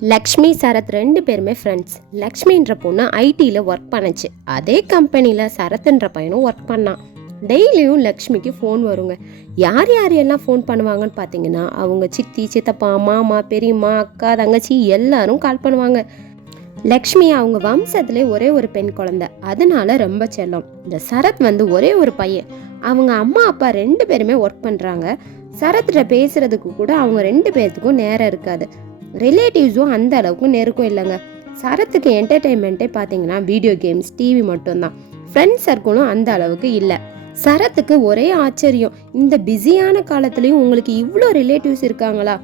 லக்ஷ்மி சரத் ரெண்டு பேருமே ஃப்ரெண்ட்ஸ் லக்ஷ்மின்ற பொண்ணு ஐடியில் ஒர்க் பண்ணுச்சு. அதே கம்பெனியில் சரத்ன்ற பையனும் ஒர்க் பண்ணான். டெய்லியும் லக்ஷ்மிக்கு ஃபோன் வருங்க. யார் யார் எல்லாம் ஃபோன் பண்ணுவாங்கன்னு பார்த்தீங்கன்னா அவங்க சித்தி சித்தப்பா மாமா பெரியம்மா அக்கா தங்கச்சி எல்லாரும் கால் பண்ணுவாங்க. லக்ஷ்மி அவங்க வம்சத்திலே ஒரே ஒரு பெண் குழந்தை. அதனால ரொம்ப செல்லம். இந்த சரத் வந்து ஒரே ஒரு பையன். அவங்க அம்மா அப்பா ரெண்டு பேருமே ஒர்க் பண்ணுறாங்க சரத்திட்ட பேசுறதுக்கு கூட அவங்க ரெண்டு பேர்த்துக்கும் நேரம் இருக்காது. ரிலேட்டிவ்ஸும் அந்த அளவுக்கு நெருக்கம் இல்லைங்க. சரத்துக்கு என்டர்டெயின்மெண்ட்டே பார்த்தீங்கன்னா வீடியோ கேம்ஸ் டிவி மட்டும்தான். ஃப்ரெண்ட்ஸ் சர்க்கிளும் அந்த அளவுக்கு இல்லை. சரத்துக்கு ஒரே ஆச்சரியம். இந்த பிஸியான காலத்துலேயும் உங்களுக்கு இவ்வளோ ரிலேட்டிவ்ஸ் இருக்காங்களா?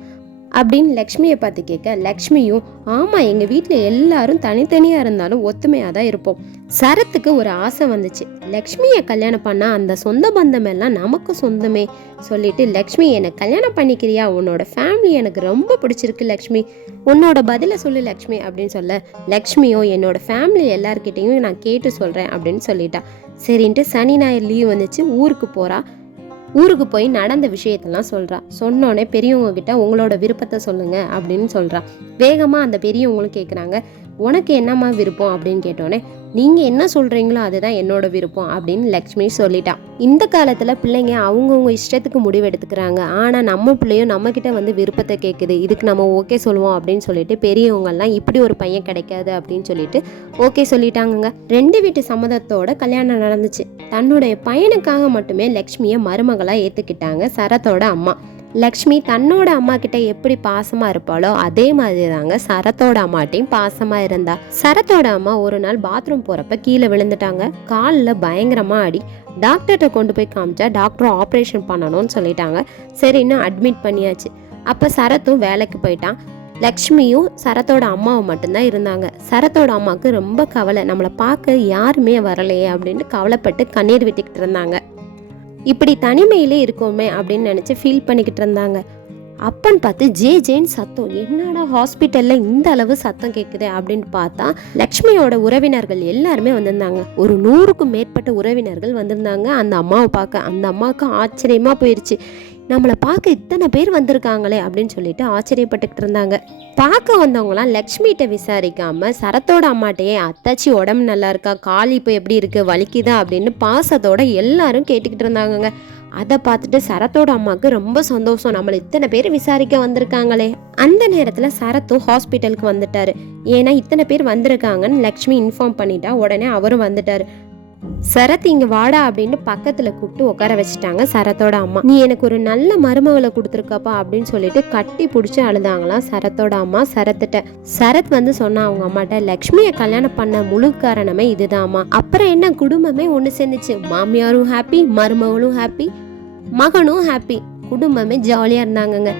அப்படின்னு லக்ஷ்மியை பார்த்து கேட்க லக்ஷ்மியும் ஆமாம் எங்கள் வீட்டில் எல்லாரும் தனித்தனியாக இருந்தாலும் ஒத்துமையாக தான் இருப்போம். சரத்துக்கு ஒரு ஆசை வந்துச்சு. லக்ஷ்மியை கல்யாணம் பண்ணால் அந்த சொந்த பந்தம் எல்லாம் நமக்கு சொந்தமே சொல்லிட்டு லக்ஷ்மி என்னை கல்யாணம் பண்ணிக்கிறியா? உன்னோட ஃபேமிலி எனக்கு ரொம்ப பிடிச்சிருக்கு லக்ஷ்மி. உன்னோட பதிலை சொல்லு லக்ஷ்மி அப்படின்னு சொல்ல லக்ஷ்மியும் என்னோட ஃபேமிலி எல்லார்கிட்டையும் நான் கேட்டு சொல்கிறேன் அப்படின்னு சொல்லிட்டா. சரின்ட்டு சனி ஞாயிறு லீவ் வந்துச்சு. ஊருக்கு போகிறா ஊருக்கு போய் நடந்த விஷயத்தெல்லாம் சொல்கிறா சொன்னோடனே பெரியவங்க கிட்ட உங்களோட விருப்பத்தை சொல்லுங்க அப்படின்னு சொல்கிறா வேகமாக அந்த பெரியவங்களும் கேட்குறாங்க உனக்கு என்னம்மா விருப்பம் அப்படின்னு கேட்டோடனே நீங்கள் என்ன சொல்கிறீங்களோ அதுதான் என்னோட விருப்பம் அப்படின்னு லக்ஷ்மி சொல்லிட்டான் இந்த காலத்தில் பிள்ளைங்க அவங்கவுங்க இஷ்டத்துக்கு முடிவு எடுத்துக்கிறாங்க. ஆனால் நம்ம பிள்ளையும் நம்மக்கிட்ட வந்து விருப்பத்தை கேட்குது இதுக்கு நம்ம ஓகே சொல்லுவோம் அப்படின்னு சொல்லிட்டு பெரியவங்கெல்லாம் இப்படி ஒரு பையன் கிடைக்காது அப்படின்னு சொல்லிட்டு ஓகே சொல்லிட்டாங்கங்க. ரெண்டு வீட்டு சம்மதத்தோட கல்யாணம் நடந்துச்சு. தன்னுடைய பையனுக்காக மட்டுமே லக்ஷ்மியை மருமகளாக ஏற்றுக்கிட்டாங்க சரத்தோட அம்மா. லக்ஷ்மி தன்னோட அம்மா கிட்ட எப்படி பாசமா இருப்பாளோ அதே மாதிரி தாங்க சரத்தோட அம்மாட்டையும் பாசமா இருந்தா. சரத்தோட அம்மா ஒரு நாள் பாத்ரூம் போறப்ப கீழே விழுந்துட்டாங்க. காலில் பயங்கரமா அடி. டாக்டர்கிட்ட கொண்டு போய் காமிச்சா டாக்டர் ஆப்ரேஷன் பண்ணணும்னு சொல்லிட்டாங்க. சரின்னு அட்மிட் பண்ணியாச்சு. அப்போ சரத்தும் வேலைக்கு போயிட்டான். லக்ஷ்மியும் சரத்தோட அம்மாவும் மட்டும்தான் இருந்தாங்க. சரத்தோட அம்மாவுக்கு ரொம்ப கவலை. நம்மளை பார்க்க யாருமே வரலையே அப்படின்னு கவலைப்பட்டு கண்ணீர் விட்டுக்கிட்டு இருந்தாங்க. இப்படி தனிமையிலே இருக்கோமே அப்படின்னு நினச்சி ஃபீல் பண்ணிக்கிட்டு இருந்தாங்க. அப்பன்னு பார்த்து ஜே ஜேன்னு சத்தம் என்னடா ஹாஸ்பிட்டலில் இந்த அளவு சத்தம் கேட்குது அப்படின்னு பார்த்தா லக்ஷ்மியோட உறவினர்கள் எல்லாருமே வந்திருந்தாங்க. ஒரு நூறுக்கும் மேற்பட்ட உறவினர்கள் வந்திருந்தாங்க. அந்த அம்மாவை பார்க்க அந்த அம்மாவுக்கு ஆச்சரியமாக போயிடுச்சு நம்மளை பார்க்க இத்தனை பேர் வந்திருக்காங்களே அப்படின்னு சொல்லிட்டு ஆச்சரியப்பட்டுக்கிட்டு இருந்தாங்க. பார்க்க வந்தவங்களாம் லக்ஷ்மிகிட்ட விசாரிக்காம சரத்தோட அம்மாட்டையே அத்தாச்சி உடம்பு நல்லா இருக்கா? கால் இப்போ எப்படி இருக்கு? வலிக்குதா? அப்படின்னு பாசத்தோட எல்லாரும் கேட்டுக்கிட்டு இருந்தாங்கங்க. அதை பார்த்துட்டு சரத்தோட அம்மாவுக்கு ரொம்ப சந்தோஷம். நம்மளை இத்தனை பேர் விசாரிக்க வந்திருக்காங்களே. அந்த நேரத்தில் சரத்தும் ஹாஸ்பிட்டலுக்கு வந்துட்டாரு. ஏன்னா இத்தனை பேர் வந்திருக்காங்கன்னு லக்ஷ்மி இன்ஃபார்ம் பண்ணிட்டா உடனே அவரும் வந்துட்டாரு. சரத் இங்க வாடா அப்படின்னு பக்கத்துல கூப்பிட்டு உட்கார வச்சுட்டாங்க சரத்தோட அம்மா. நீ எனக்கு ஒரு நல்ல மருமகளை கொடுத்துருக்கப்பா அப்படின்னு சொல்லிட்டு கட்டி பிடிச்சி அழுதாங்களாம் சரத்தோட அம்மா சரத்திட்ட. சரத் வந்து சொன்னா அவங்க அம்மாட்ட லக்ஷ்மியை கல்யாணம் பண்ண முழு காரணமே இதுதாம்மா. அப்புறம் என்ன குடும்பமே ஒன்று சேர்ந்துச்சு. மாமியாரும் ஹாப்பி மருமகளும் ஹாப்பி மகனும் ஹாப்பி குடும்பமே ஜாலியாக இருந்தாங்கங்க.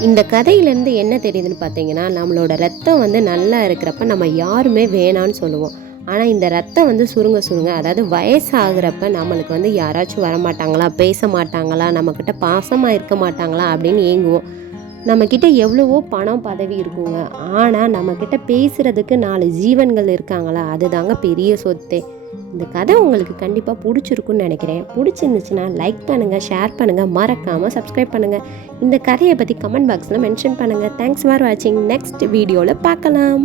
இந்த கதையிலேருந்து என்ன தெரியுதுன்னு பார்த்தீங்கன்னா நம்மளோட ரத்தம் வந்து நல்லா இருக்கிறப்ப நம்ம யாருமே வேணான்னு சொல்லுவோம். ஆனால் இந்த ரத்தம் வந்து சுருங்க சுருங்க அதாவது வயசாகிறப்ப நம்மளுக்கு வந்து யாராச்சும் வரமாட்டாங்களா பேச மாட்டாங்களா நம்மக்கிட்ட பாசமாக இருக்க மாட்டாங்களா அப்படின்னு ஏங்குவோம். நம்மக்கிட்ட எவ்வளவோ பணம் பதவி இருக்குங்க. ஆனால் நம்மக்கிட்ட பேசுகிறதுக்கு நாலு ஜீவன்கள் இருக்காங்களா அதுதாங்க பெரிய சொத்தே. இந்த கதை உங்களுக்கு கண்டிப்பாக பிடிச்சிருக்குன்னு நினைக்கிறேன். பிடிச்சிருந்துச்சுன்னா லைக் பண்ணுங்கள் ஷேர் பண்ணுங்கள் மறக்காமல் சப்ஸ்கிரைப் பண்ணுங்கள் இந்த கதையை பற்றி கமெண்ட் பாக்ஸில் மென்ஷன் பண்ணுங்கள் தேங்க்ஸ் ஃபார் வாட்சிங் நெக்ஸ்ட் வீடியோவில் பார்க்கலாம்.